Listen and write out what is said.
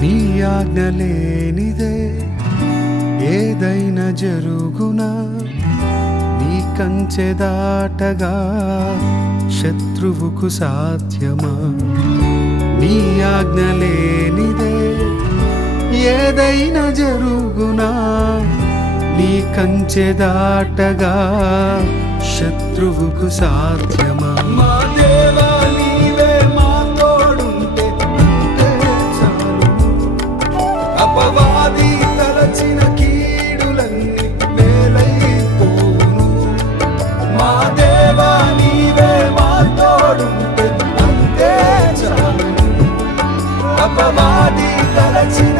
నీ ఆజ్ఞ లేనిదే ఏదైనా జరుగునా, నీ కంచె దాటగా శత్రువుకు సాధ్యమా? నీ ఆజ్ఞ లేనిదే ఏదైనా జరుగునా, నీ కంచె దాటగా శత్రువుకు సాధ్యమా? మా దేవా నీవే మా తోడుంటే అంతే చాలు. అపవాది తలచిన కీడులన్నీ మేలైపోవును. మా దేవా నీవే మా తోడుంటే అంతే చాలు. అపవాది తలచిన